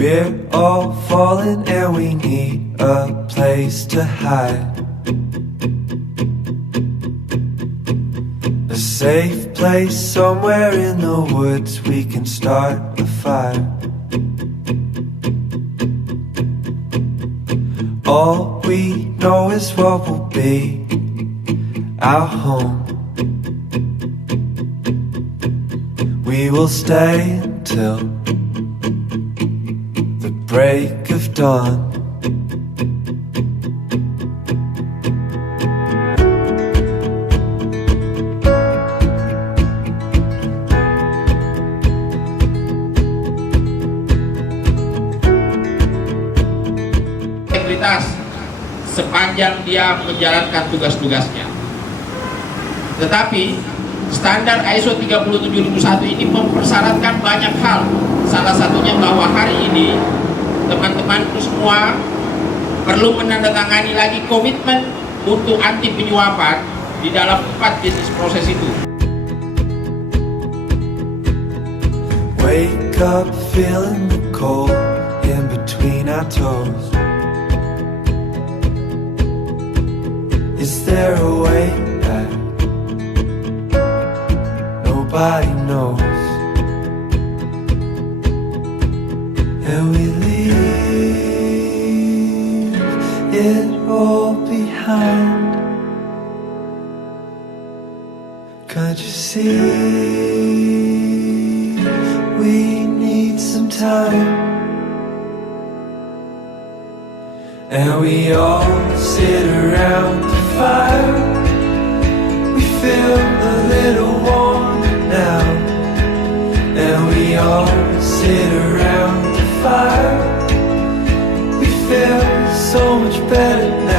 We're all falling and we need a place to hide. A safe place somewhere in the woods we can start a fire. All we know is what will be our home. We will stay until the break of dawn. Integritas sepanjang dia menjalankan tugas-tugasnya. Tetapi standar ISO 37001 ini mempersyaratkan banyak hal. Salah satunya bahwa hari ini teman-temanku semua perlu menandatangani lagi komitmen untuk anti penyuapan di dalam 4 bisnis proses itu. Wake up feeling the cold in between our toes. Is there a way back? Nobody knows. And we leave it all behind. Can't you see we need some time? And we all sit around the fire. We feel a little warm now. And we all sit around the fire. We feel so much better now.